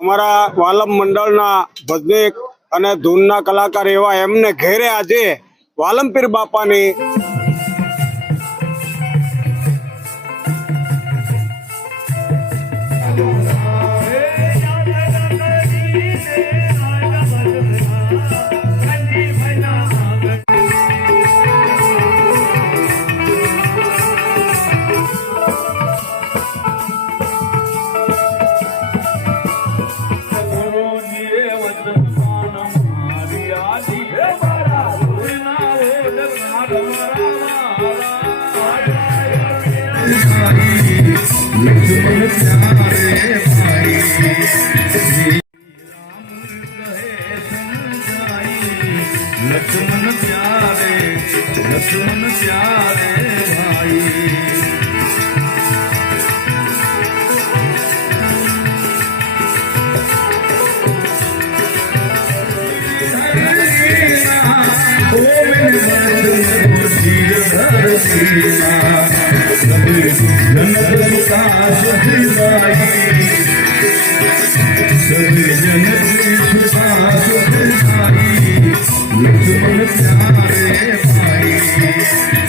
અમારા વાલમ મંડળના ભજનિક અને ધૂનના કલાકાર એવા એમને ઘેરે આજે વાલમપીર બાપાની लक्ष्मण प्यारे भाई जनक का सभी जनक छुपा लक्ष्मण प्यारे भाई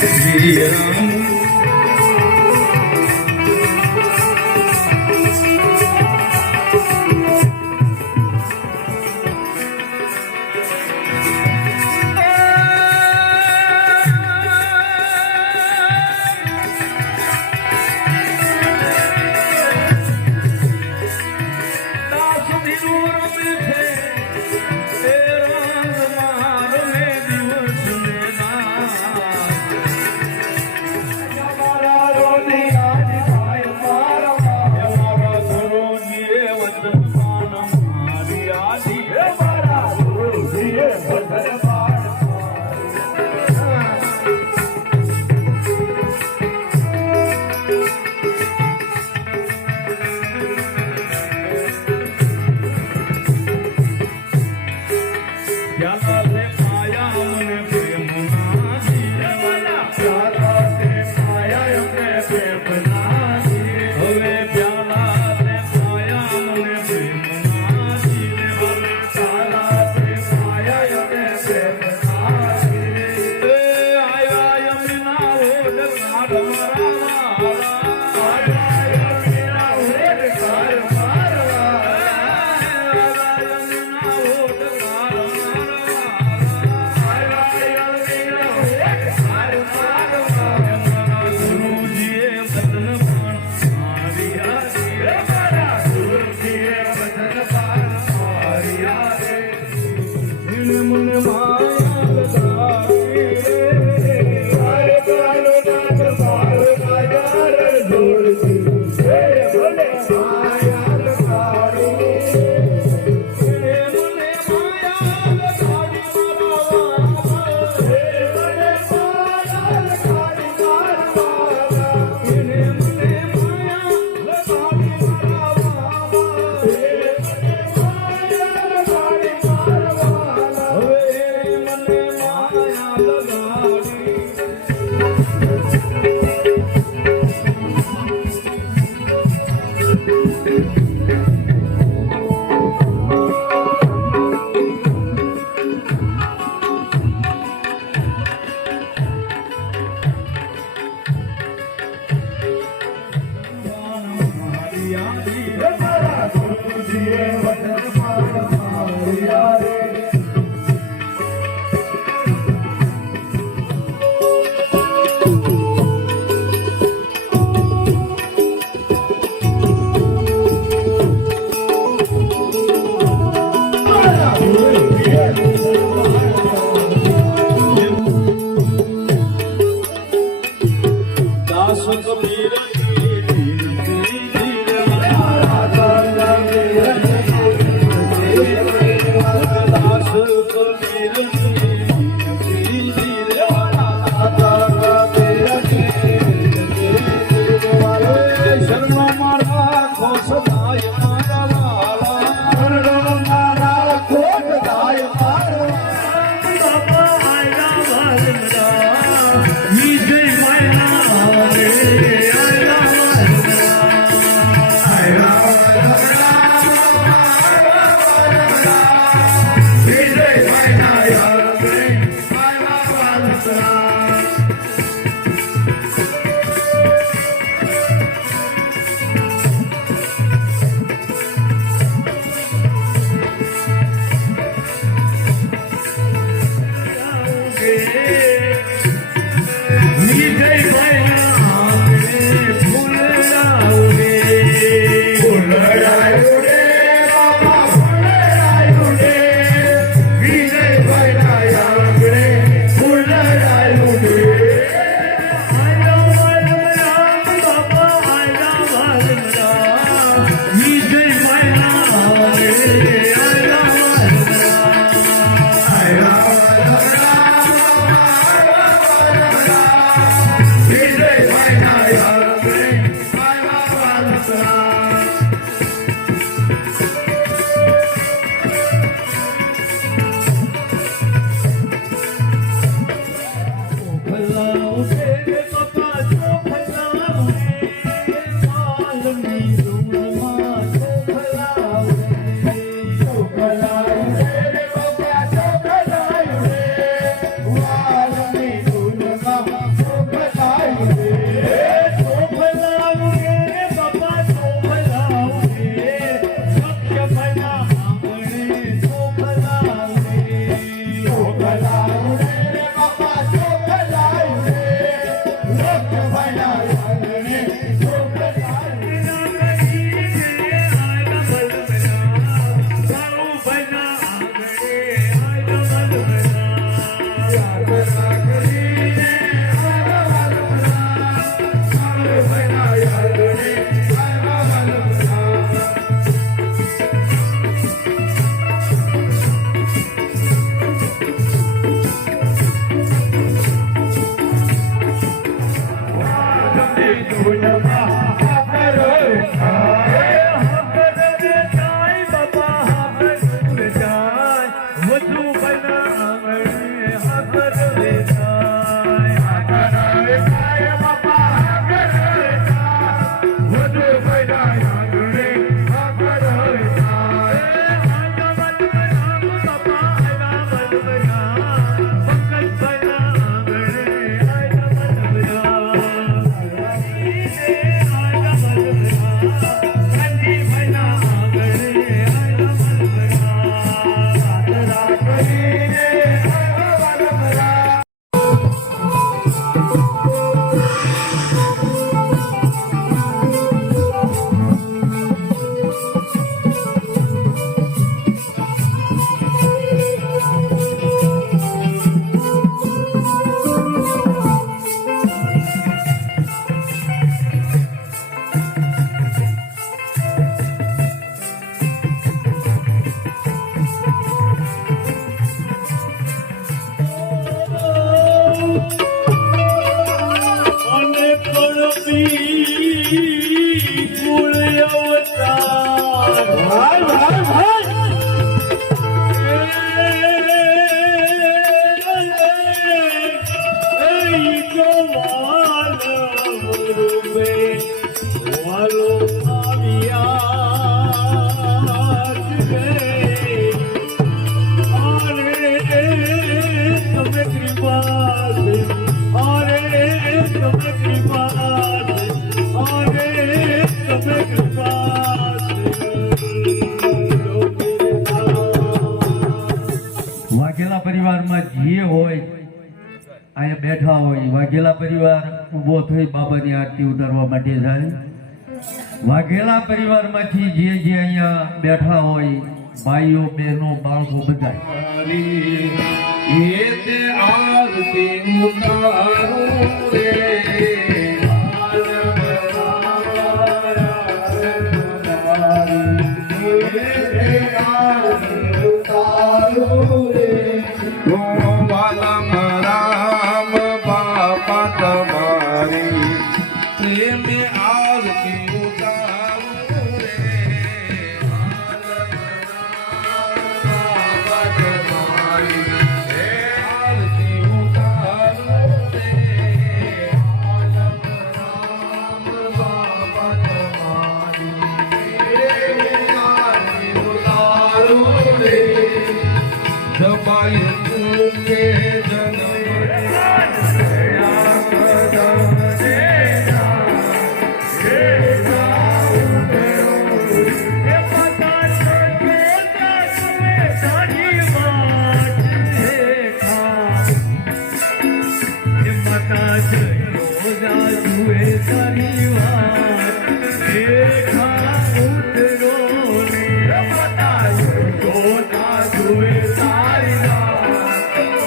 श्री राम વાઘેલા પરિવારમાં જે હોય અહીંયા બેઠા હોય વાઘેલા પરિવાર ઊભો થઈ બાબાની આરતી ઉતારવા માટે જાય. વાઘેલા પરિવારમાંથી જે અહીંયા બેઠા હોય ભાઈઓ બહેનો બાળકો બધા આરતી ઉતારું રે રામ બાપા તમારી પ્રેમ આરતી ઉતારું રે બાપા તમારી આરતી ઉતારું રે બાપા તમારી આરતી ઉતારું રે દબાઈ તુમે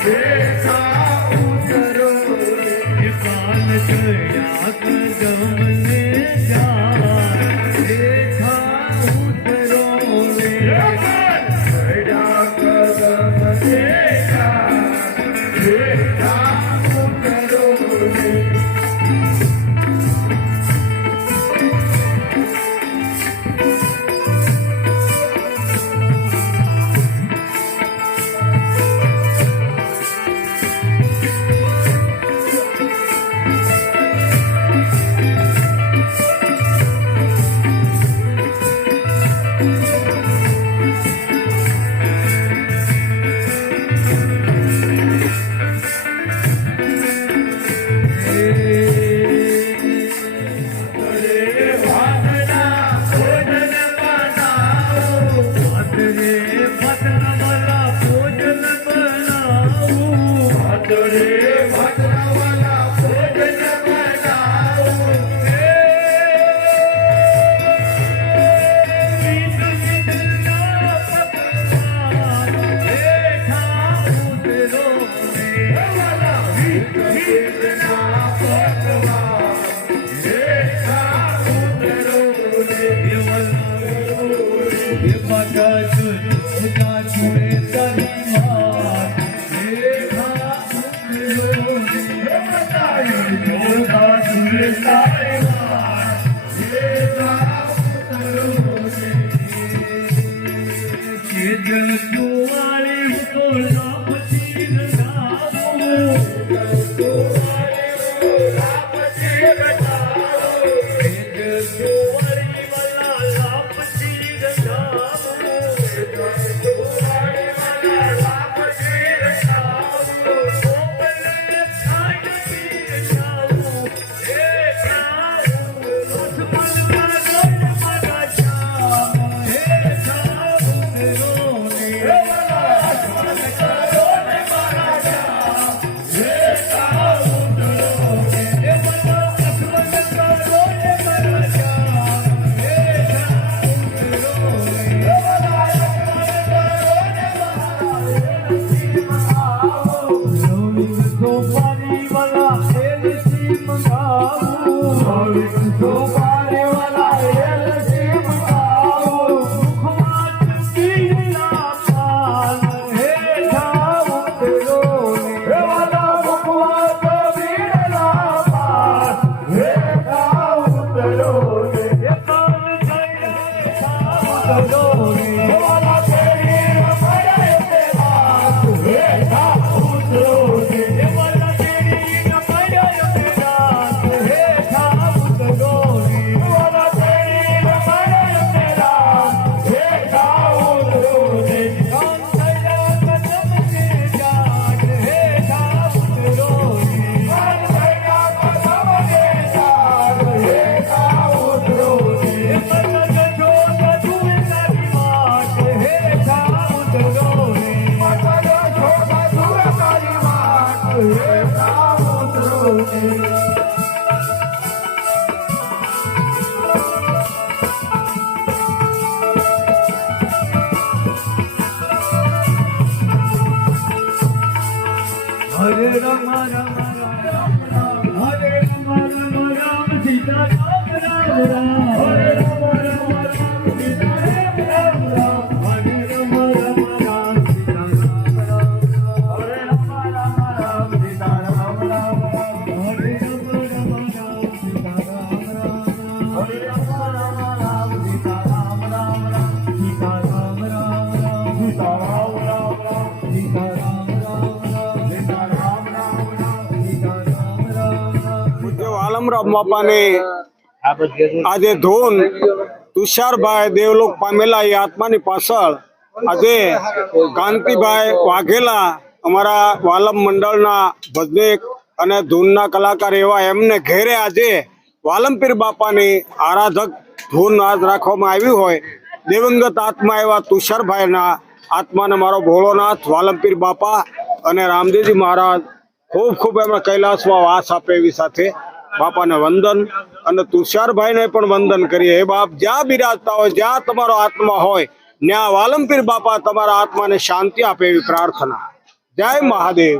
Yeah. Hare Rama Rama Rama Rama Hare Rama Rama Rama Sita Ram Ram Ram Hare Rama Rama Rama Sita Ram Ram Ram Hare Rama Rama Rama Sita Ram Ram Hare Rama Rama Rama Sita Ram Ram Hare Rama Rama Rama Sita Ram Ram Hare Rama Rama Rama Sita Ram Ram Sita Ram Ram Sita Ram Ram Sita Ram પૂજ્ય વાલમરામ બાપાની આજે ધૂન તુષારભાઈ દેવલોક પામેલા એ આત્માની પાછળ આજે કાંતિભાઈ વાઘેલા અમારા વાલમ મંડળના ભજનિક અને ધૂનના કલાકાર એવા એમને ઘેરે આજે વાલમપીર બાપાની આરાધક ધૂન આજ રાખવામાં આવી હોય દિવંગત આત્મા એવા તુષારભાઈના આત્માને મારો ભોળોનાથ વાલમપીર બાપા અને રામદેવજી મહારાજ ખૂબ ખૂબ એમણે કૈલાસમાં વાસ આપે એવી સાથે બાપાને વંદન અને તુષારભાઈને પણ વંદન કરીએ. હે બાપ, જ્યાં બિરાજતા હોય, જ્યાં તમારો આત્મા હોય, ત્યાં વાલમપીર બાપા તમારા આત્માને શાંતિ આપે એવી પ્રાર્થના. જય મહાદેવ.